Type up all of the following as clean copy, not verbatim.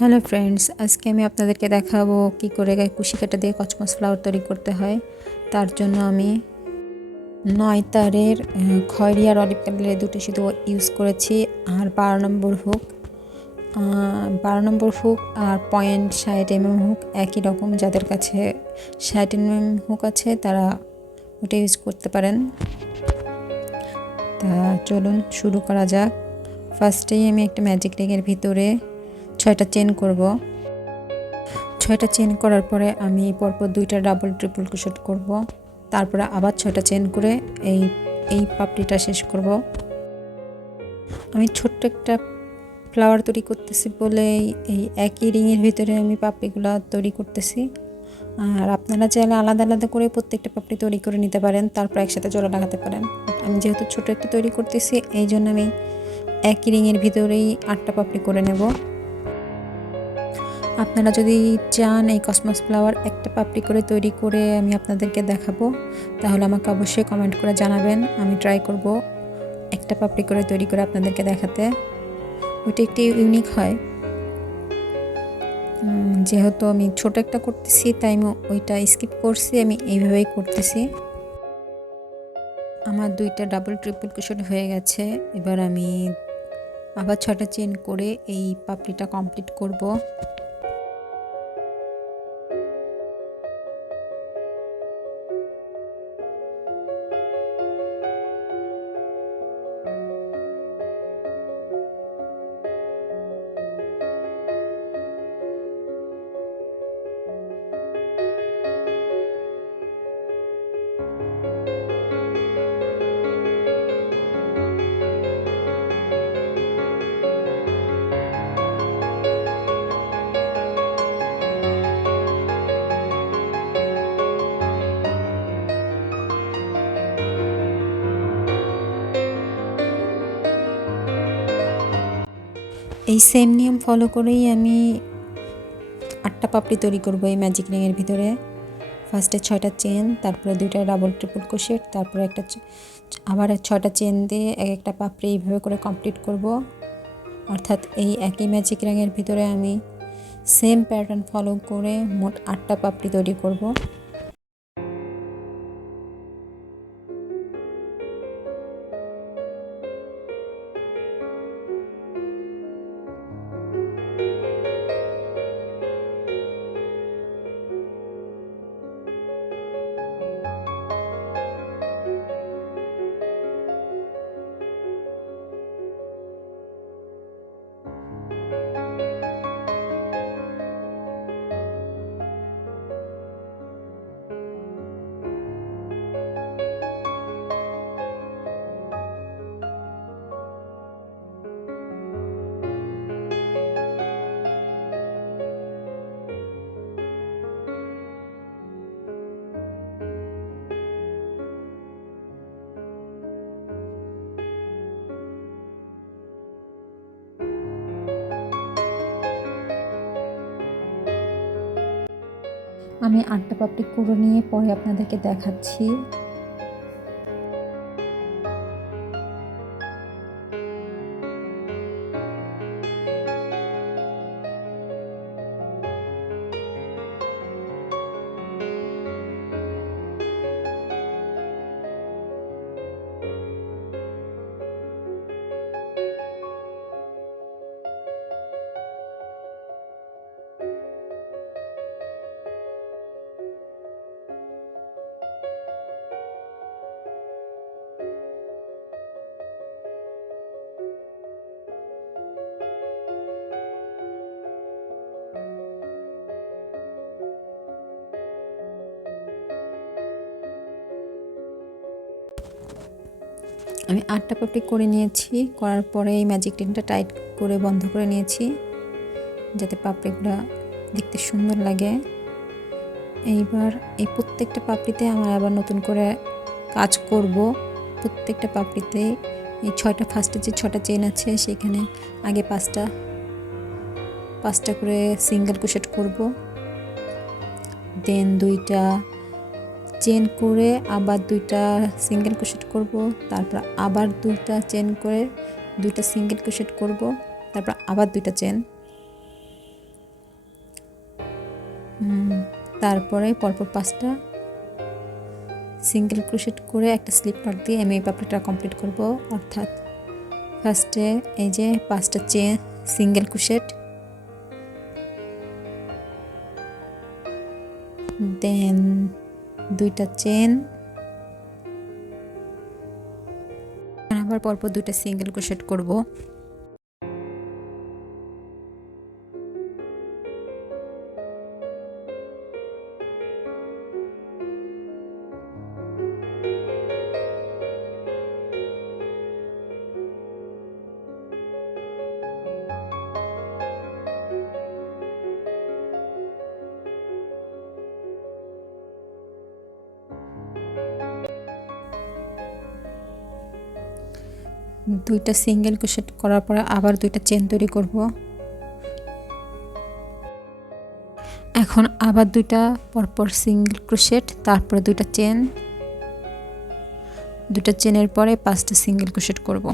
Hello friends, আজকে আমি আপনাদেরকে দেখাবো কি করে কুশি কাটা দিয়ে কচমচ ফ্লাওয়ার তৈরি করতে হয়। তার জন্য আমি 9 তারের খয়েরি আর অলিভ কালারের দুটো শুধু ইউজ করেছি। আর 12 নম্বর হুক আর 0.60 mm হুক একই রকম। যাদের কাছে 60 mm হুক আছে তারা ওটা ইউজ করতে পারেন। তা চলুন শুরু করা যাক। ফার্স্টেই আমি একটা ম্যাজিক রিংয়ের ভিতরে 6টা চেন করব। 6টা চেন করার পরে আমি পরপর 2টা ডাবল ট্রিপল ক্রোশেট করব। তারপরে আবার 6টা চেন করে এই পাপড়িটা শেষ করব। আমি ছোট্ট একটা ফ্লাওয়ার তৈরি করতেছি বলে এই একই রিংয়ের ভিতরে আমি পাপড়িগুলো তৈরি করতেছি। আর আপনারা চাইলে আলাদা আলাদা করে প্রত্যেকটা পাপড়ি তৈরি করে নিতে পারেন, তারপর একসাথে জোড়া লাগাতে পারেন। আমি যেহেতু ছোট একটা তৈরি করতেছি এই জন্য আমি একই রিংয়ের ভিতরেই 8টা পাপড়ি করে নেব। আপনারা যদি চান এই কসমস ফ্লাওয়ার একটা পাপড়ি করে তৈরি করে আমি আপনাদেরকে দেখাবো, তাহলে আমাকে অবশ্যই কমেন্ট করে জানাবেন। আমি ট্রাই করব একটা পাপড়ি করে তৈরি করে আপনাদেরকে দেখাতে। ওইটা একটি ইউনিক হয়। যেহেতু আমি ছোট একটা করতেছি তাই আমি ওইটা স্কিপ করছি, আমি এইভাবেই করতেছি। আমার 2টা ডাবল ট্রিপল ক্রোশেট হয়ে গেছে। এবার আমি আবার 6টা চেন করে এই পাপড়িটা কমপ্লিট করব। এই সেম নিয়ম ফলো করেই আমি 8টা পাপড়ি তৈরি করব এই ম্যাজিক রিংয়ের ভিতরে। ফার্স্টে 6টা চেন, তারপরে 2টা ডাবল ট্রিপল ক্রোশেট, তারপরে আবার 6টা চেন দিয়ে একটা পাপড়ি এইভাবে করে কমপ্লিট করব। অর্থাৎ এই একই ম্যাজিক রিংয়ের ভিতরে আমি সেম প্যাটার্ন ফলো করে মোট 8টা পাপড়ি তৈরি করব। আমি 8টা পাপড়ি করে নিয়ে পরে আপনাদেরকে দেখাচ্ছি। আমি 8টা পাপড়ি করে নিয়েছি। করার পরে এই ম্যাজিক রিংটা টাইট করে বন্ধ করে নিয়েছি যাতে পাপড়িগুলো দেখতে সুন্দর লাগে। এইবার এই প্রত্যেকটা পাপড়িতে আমার আবার নতুন করে কাজ করব। প্রত্যেকটা পাপড়িতে এই 6টা ফার্স্টে যে 6টা চেন আছে সেখানে আগে 5টা করে সিঙ্গেল ক্রোশেট করব, দেন 2টা চেন করে আবার 2টা সিঙ্গেল ক্রোশেট করব, তারপর আবার 2টা চেন করে 2টা সিঙ্গেল ক্রোশেট করব, তারপর আবার 2টা চেন, তারপরে পরপর 5টা সিঙ্গেল ক্রোশেট করে একটা স্লিপ নট দিয়ে আমি এই পাপড়িটা কমপ্লিট করব। অর্থাৎ ফার্স্টে এই যে 5টা চেন সিঙ্গেল ক্রোশেট, দেন 2টা চেন, আবার পরপর 2টা সিঙ্গেল ক্রোশেট করব। দুইটা সিঙ্গেল ক্রোশেট করার পরে আবার 2টা চেন তৈরি করব। এখন আবার 2টা পরপর সিঙ্গেল ক্রোশেট, তারপরে 2টা চেন, 2টা চেনের পরে 5টা সিঙ্গেল ক্রোশেট করব।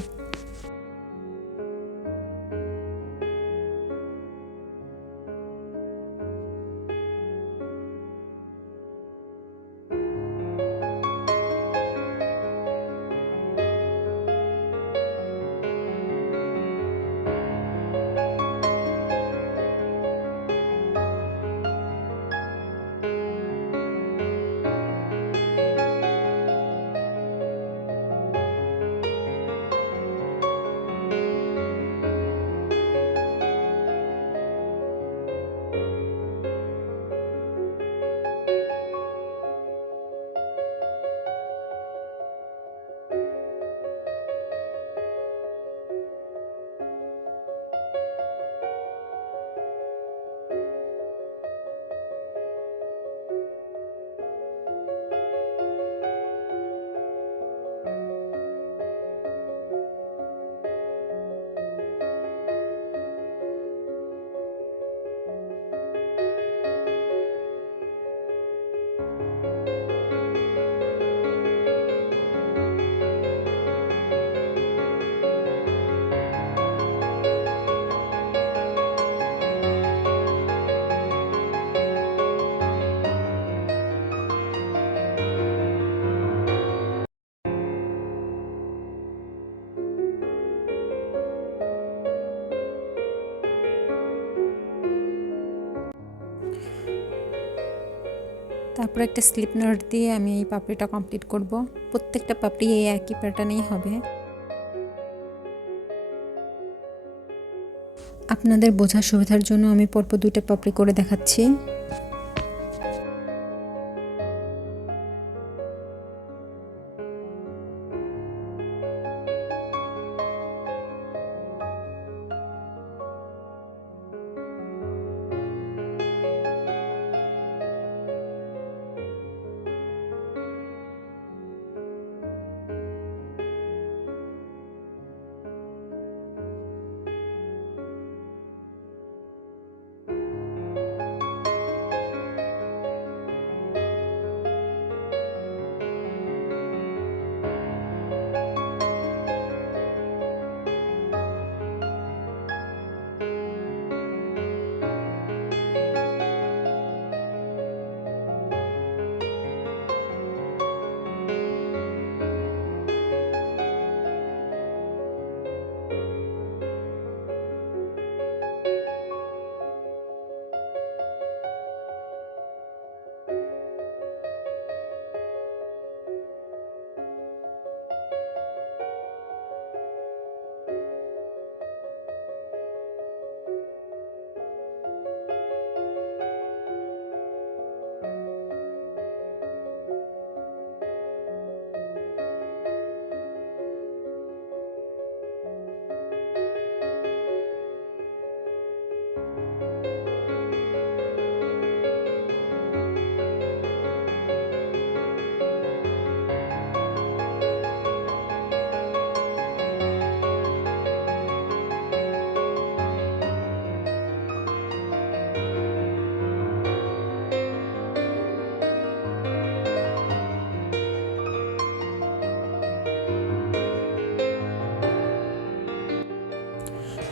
তারপর একটা স্লিপ নট দিয়ে আমি এই পাপড়িটা কমপ্লিট করব। প্রত্যেকটা পাপড়ি এই একই প্যাটার্নেই হবে। আপনাদের বোঝার সুবিধার জন্য আমি পরপর 2টা পাপড়ি করে দেখাচ্ছি।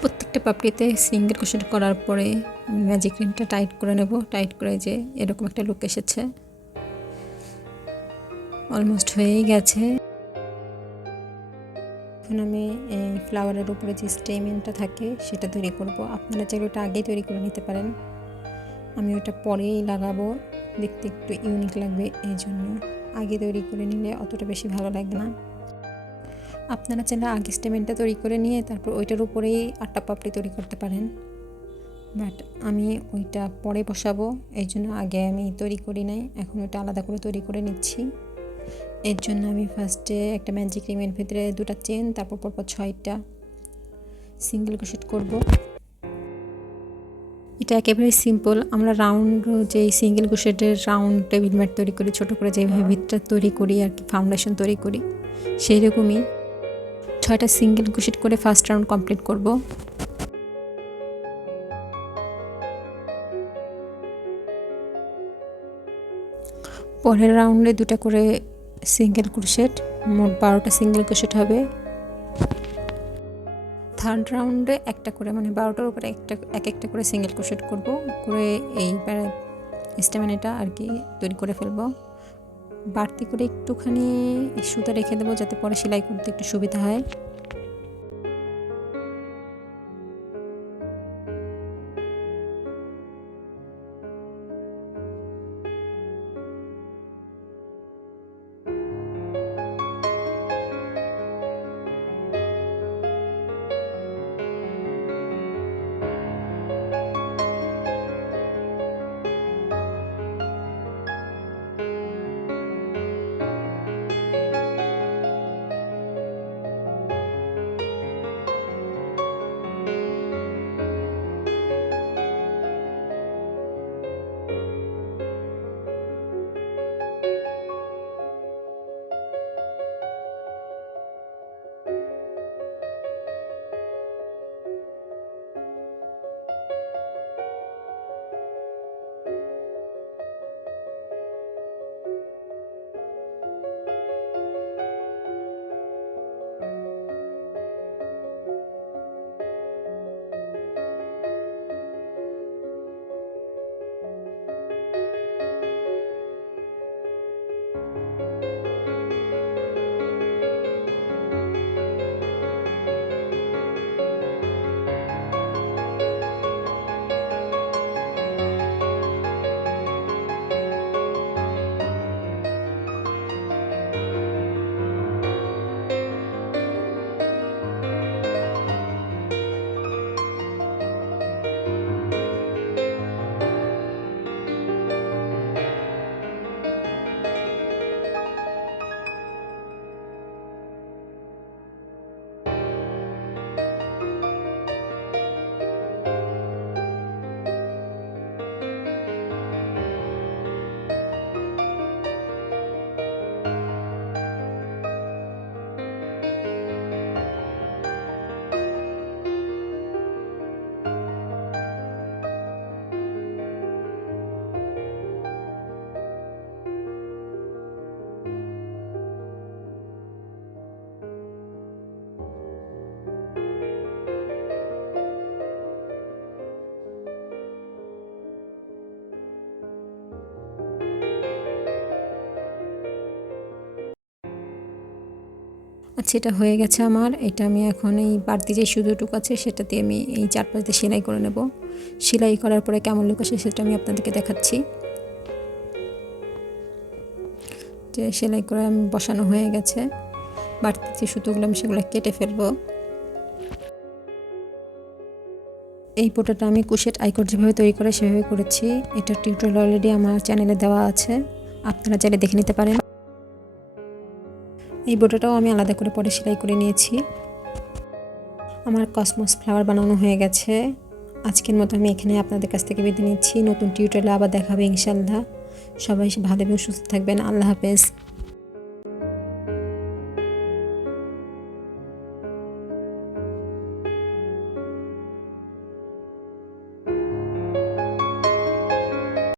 প্রত্যেকটা পাপড়িতে সিঙ্গেল ক্রোশেট করার পরে আমি ম্যাজিক রিংটা টাইট করে নেব। টাইট করে যে এরকম একটা লুক এসেছে, অলমোস্ট হয়েই গেছে। এখন আমি ফ্লাওয়ারের উপরে যে স্টেমেনটা থাকে সেটা তৈরি করব। আপনারা চাইলে ওটা আগেই তৈরি করে নিতে পারেন, আমি ওটা পরেই লাগাবো, দেখতে একটু ইউনিক লাগবে, এই জন্য আগে তৈরি করে নিলে অতটা বেশি ভালো লাগবে না। আপনারা চাইলে আগে স্টেমেনটা তৈরি করে নিয়ে তারপর ওইটার উপরেই আটটা পাপড়ি তৈরি করতে পারেন, বাট আমি ওইটা পরে বসাবো, এই জন্য আগে আমি তৈরি করি নাই, এখন ওইটা আলাদা করে তৈরি করে নিচ্ছি। এর জন্য আমি ফার্স্টে একটা ম্যাজিক রিংয়ের ভিতরে 2টা চেন, তারপর পরপর 6টা সিঙ্গেল ক্রোশেট করব। এটা একেবারে সিম্পল, আমরা রাউন্ড যে সিঙ্গেল ক্রোশেটের রাউন্ড টেবিল ম্যাট তৈরি করি ছোটো করে, যেভাবে ভিতটা তৈরি করি আর কি, ফাউন্ডেশন তৈরি করি, সেই রকমই 6টা সিঙ্গেল ক্রোশেট করে ফার্স্ট রাউন্ড কমপ্লিট করব। পরের রাউন্ডে 2টা করে সিঙ্গেল ক্রোশেট, মোট 12টা সিঙ্গেল ক্রোশেট হবে। থার্ড রাউন্ডে একটা করে, মানে 12টার উপরে একটা করে সিঙ্গেল ক্রোশেট করব, করে এইবার স্টেমেনটা আর কি তৈরি করে ফেলবো। বাড়তি করে একটুখানি সুতা রেখে দেবো যাতে পরে সেলাই করতে একটু সুবিধা হয়। আচ্ছা, এটা হয়ে গেছে আমার। এটা আমি এখন এই বাড়তি যে সুতোটুকু আছে সেটা দিয়ে আমি এই চারপাশ দিয়ে সেলাই করে নেব। সেলাই করার পরে কেমন লুক আসে সেটা আমি আপনাদেরকে দেখাচ্ছি। যে সেলাই করে আমি বসানো হয়ে গেছে, বাড়তি যে সুতোগুলো আমি সেগুলো কেটে ফেলবো। এই পোটাটা আমি কুশেট আইকট যেভাবে তৈরি করে সেভাবে করেছি। এটার টিউটোরিয়াল অলরেডি আমার চ্যানেলে দেওয়া আছে, আপনারা চাইলে দেখে নিতে পারেন। এই বোটাটাও আমি আলাদা করে পরে সেলাই করে নিয়েছি। আমার কসমস ফ্লাওয়ার বানানো হয়ে গেছে। আজকের মতো আমি এখানে আপনাদের কাছ থেকে বিদায় নিচ্ছি। নতুন টিউটোরিয়ালে আবার দেখা হবে ইনশাআল্লাহ। সবাই ভালো এবং সুস্থ থাকবেন। আল্লাহ হাফেজ।